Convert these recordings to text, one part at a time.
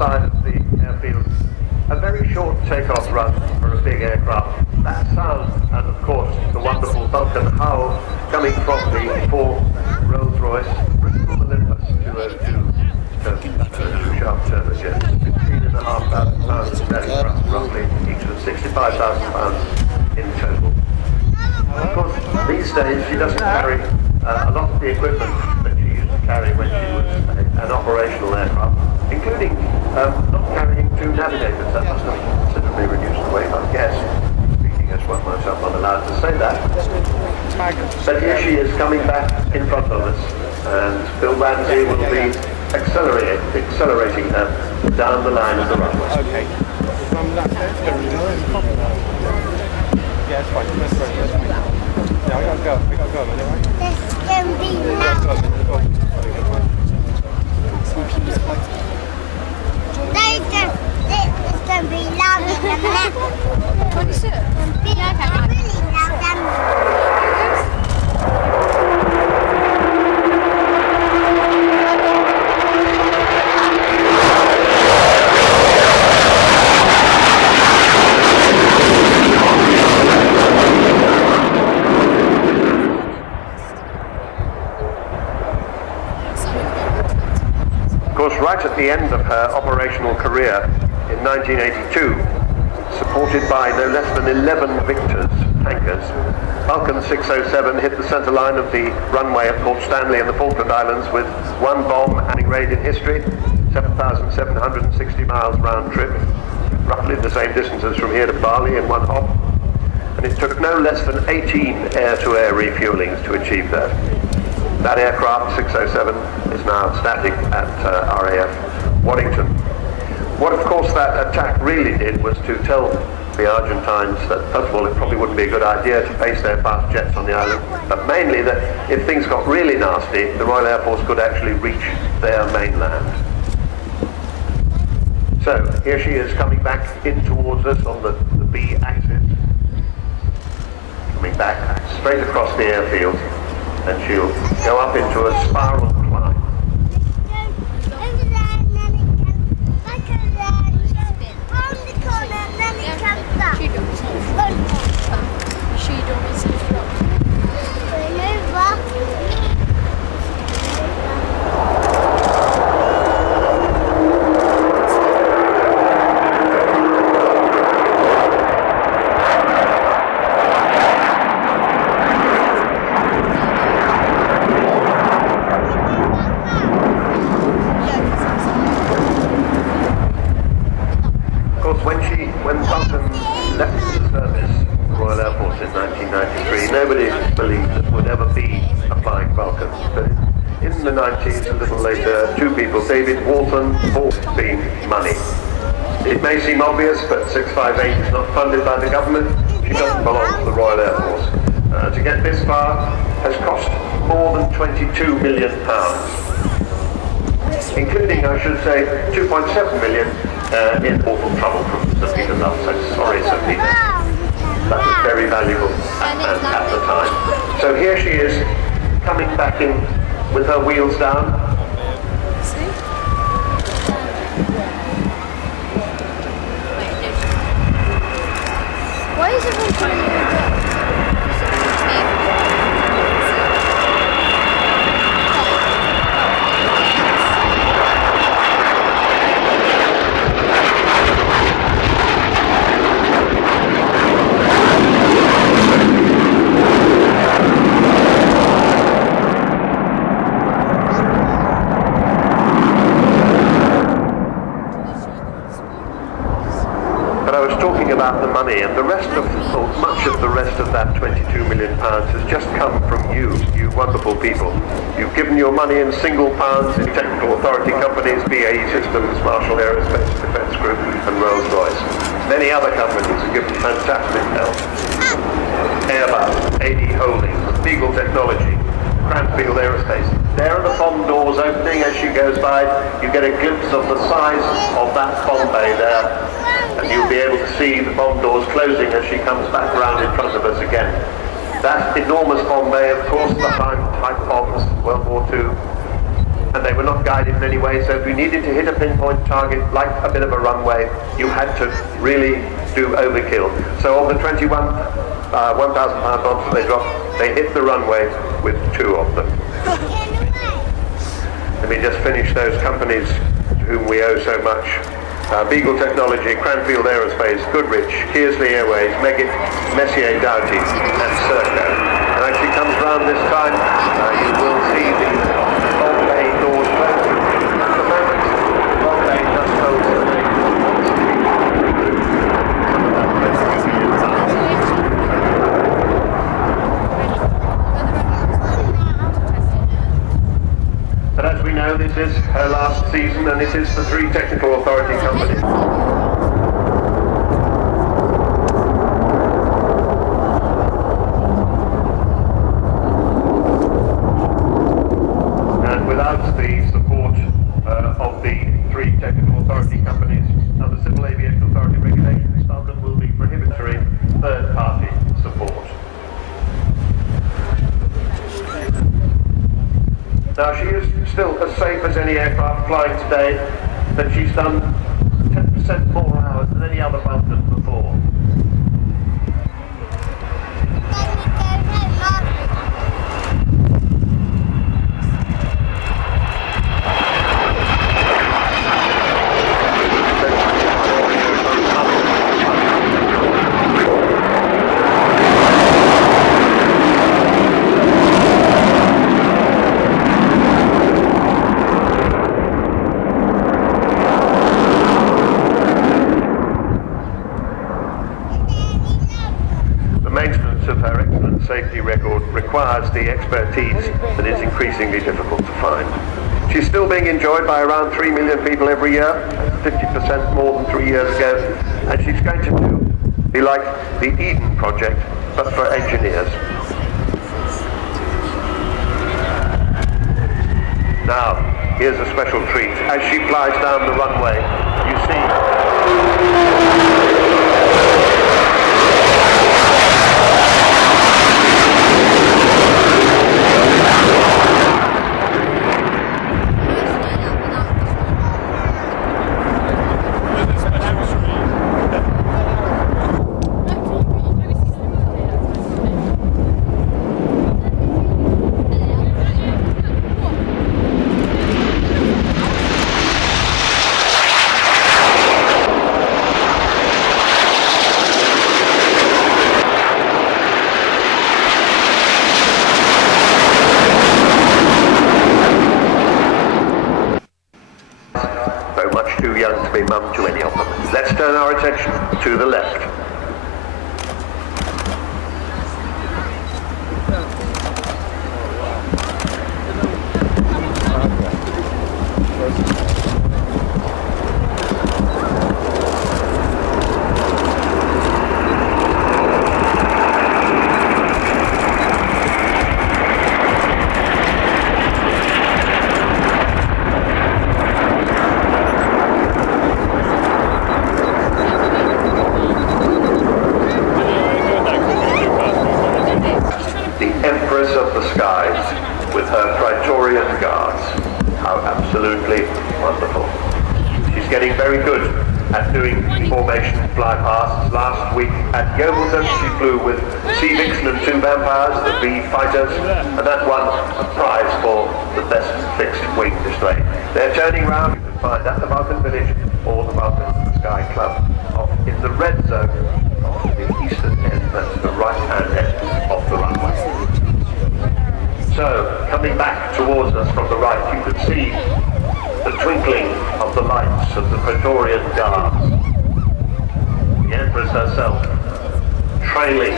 side of the airfield. A very short takeoff run for a big aircraft. That sound, and of course the wonderful Vulcan howl coming from the four Rolls-Royce Bristol Olympus 202 sharp turbojets. 15,500 pounds of belly thrust, roughly, each of 65,000 pounds in total. Of course, these days she doesn't carry a lot of the equipment that she used to carry when she was an operational aircraft, including not carrying two navigators. That must have considerably reduced the weight, I guess. Speaking as one myself, I'm allowed to say that. But here she is coming back in front of us, and Bill Ramsey will be accelerating her down the line of the runway. Okay. From that yeah, it's fine. That's great. Yeah, we gotta go. We gotta go, man. Right? This can be loud. It's going to be loud in the left. Can you sit? Really loud and... Right at the end of her operational career in 1982, supported by no less than 11 Victors tankers, Vulcan 607 hit the centre line of the runway at Port Stanley and the Falkland Islands with one bomb having raid in history, 7,760 miles round trip, roughly the same distance as from here to Bali in one hop, and it took no less than 18 air-to-air refuelings to achieve that. That aircraft, 607, is now static at RAF Waddington. What, of course, that attack really did was to tell the Argentines that, first of all, it probably wouldn't be a good idea to base their fast jets on the island, but mainly that if things got really nasty, the Royal Air Force could actually reach their mainland. So, here she is coming back in towards us on the B axis, coming back straight across the airfield. And she'll go up into a spiral climb. When Vulcan left the service, the Royal Air Force in 1993, nobody believed that would ever be a flying Vulcan. But in the 90s, a little later, two people, David Walton, bought being money. It may seem obvious, but 658 is not funded by the government. She doesn't belong to the Royal Air Force. To get this far has cost more than £22 million, including, I should say, 2.7 million in awful trouble from St. Peter's. So sorry, St. Peter's. That was very valuable at the time. So here she is, coming back in with her wheels down. Why is everyone calling you a duck? About the money, and the rest of, or much of the rest of that £22 million has just come from you wonderful people. You've given your money in single pounds in technical authority companies, BAE Systems, Marshall Aerospace Defence Group, and Rolls-Royce. Many other companies have given fantastic help. Airbus, AD Holdings, Beagle Technology, Cranfield Aerospace. There are the bomb doors opening as she goes by. You get a glimpse of the size of that bomb bay there. And you'll be able to see the bomb doors closing as she comes back around in front of us again. That enormous bomb bay, of course, behind type bombs, World War II, and they were not guided in any way, so if you needed to hit a pinpoint target like a bit of a runway, you had to really do overkill. So of the 21 1,000-pound bombs that they dropped, they hit the runway with 2 of them. Let me just finish those companies to whom we owe so much. Beagle Technology, Cranfield Aerospace, Goodrich, Kearsley Airways, Meggitt, Messier Doughty, and Serco. And as she comes round this time, you will see the long bay doors closed. At the moment, the long bay just holds the name. But as we know, this is her last season, and it is the 3 technical authority companies. And without the support of the 3 technical authority companies and the Civil Aviation Authority regulations, Falcon will be prohibitory third-party support. Now, she is still as safe as any aircraft flying today, but she's done 10% more hours than any other Vulcan before. Safety record requires the expertise that is increasingly difficult to find. She's still being enjoyed by around 3 million people every year, 50% more than 3 years ago, and she's going to be like the Eden Project, but for engineers. Now, here's a special treat. As she flies down the runway, you see too young to be mum to any of them. Let's turn our attention to the left. Of the skies with her Praetorian guards. How absolutely wonderful. She's getting very good at doing formation flypasts. Last week at Yeovilton she flew with Sea Vixen and 2 Vampires, the B fighters, and that won a prize for the best fixed wing display. They're turning round. You can find at the Vulcan Village or the Vulcan Sky Club in the red zone of the eastern end. That's the right-hand end of the runway. So, coming back towards us from the right, you can see the twinkling of the lights of the Praetorian Guards. The Empress herself, trailing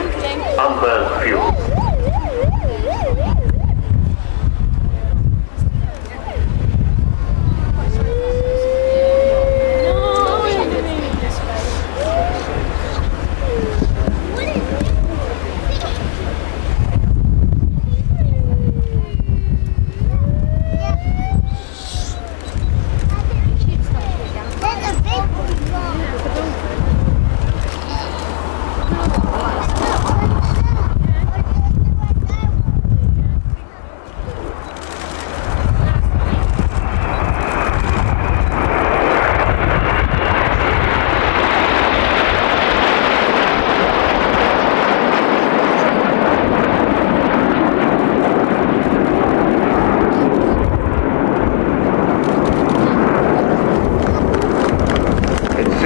unburned fuel.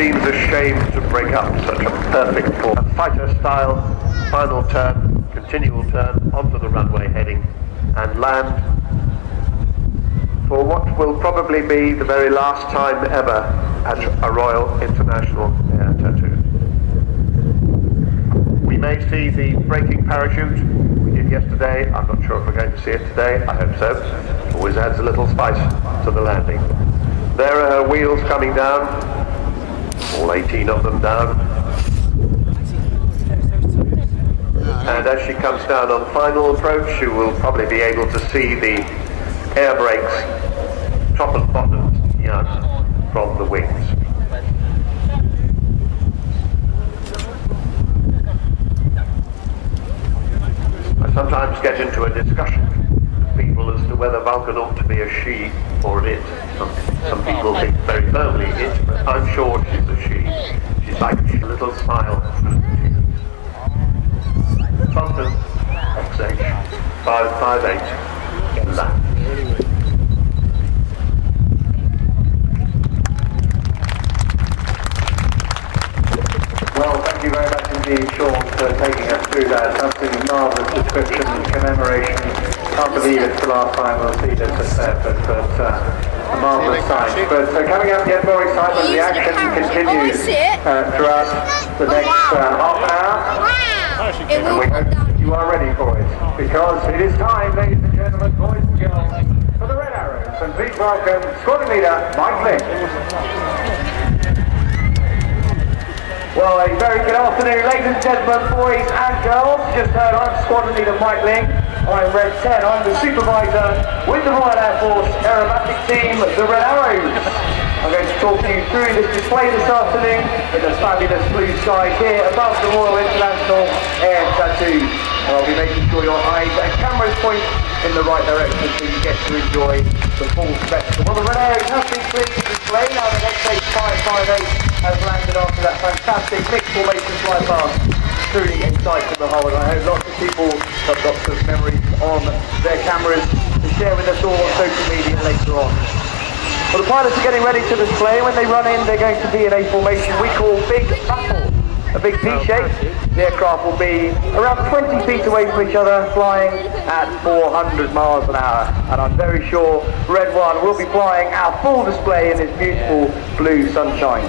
seems a shame to break up such a perfect form. A fighter-style final turn, continual turn onto the runway heading and land for what will probably be the very last time ever at a Royal International Air Tattoo. We may see the braking parachute. We did yesterday. I'm not sure if we're going to see it today. I hope so. Always adds a little spice to the landing. There are her wheels coming down. All 18 of them down. And as she comes down on final approach, you will probably be able to see the air brakes, top and bottom, from the wings. I sometimes get into a discussion with people as to whether Vulcan ought to be a she or an it. Some people think very firmly it, but I'm sure she's a she. She's like a little smile. Vulcan XH558 land. Well, thank you very much indeed, Sean, for taking us through that absolutely marvellous description and commemoration. Can't believe it's the last time we'll see this at Fairford, but a marvellous sight. But coming up, yet more excitement, the action continues throughout the next half an hour. And we hope you are ready for it, because it is time, ladies and gentlemen, boys and girls, for the Red Arrows, and please welcome squadron leader Mike Lynch. Well, a very good afternoon, ladies and gentlemen, boys and girls. Just heard I'm squadron leader Mike Ling. I'm Red 10. I'm the supervisor with the Royal Air Force aerobatic team, the Red Arrows. I'm going to talk you through this display this afternoon in the fabulous blue sky here above the Royal International Air Tattoo. I'll be making sure your eyes and cameras point in the right direction so you get to enjoy the full spectrum. Well, the Red Arrows have been cleared to display. Now the XH558 has landed after that fantastic mixed formation Flypast. Truly exciting to behold, and I hope lots of people have lots of memories on their cameras to share with us all on social media later on. Well, the pilots are getting ready to display. When they run in, they're going to be in a formation we call Big Battle, a big P shape. The aircraft will be around 20 feet away from each other, flying at 400 miles an hour. And I'm very sure Red 1 will be flying our full display in this beautiful blue sunshine.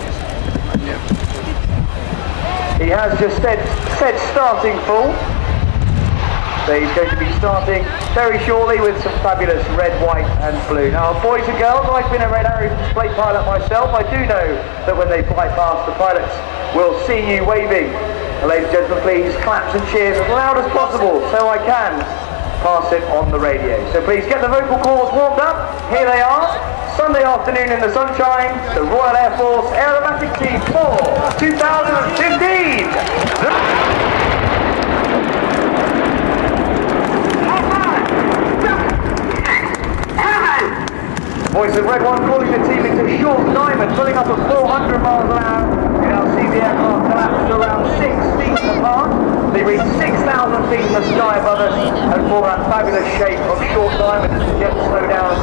He has just said starting full. So he's going to be starting very shortly with some fabulous red, white and blue. Now, boys and girls, I've been a Red Arrow display pilot myself. I do know that when they fly past, the pilots will see you waving. And ladies and gentlemen, please claps and cheers as loud as possible so I can pass it on the radio. So please get the vocal cords warmed up. Here they are. Sunday afternoon in the sunshine, the Royal Air Force Aerobatic Team for 2015. Voice of Red 1 calling the team into short diamond, pulling up at 400 miles an hour. You now see the aircraft collapse to around 6 feet apart. They reach 6,000 feet in the sky above us and form that fabulous shape of short diamond as the jets slow down.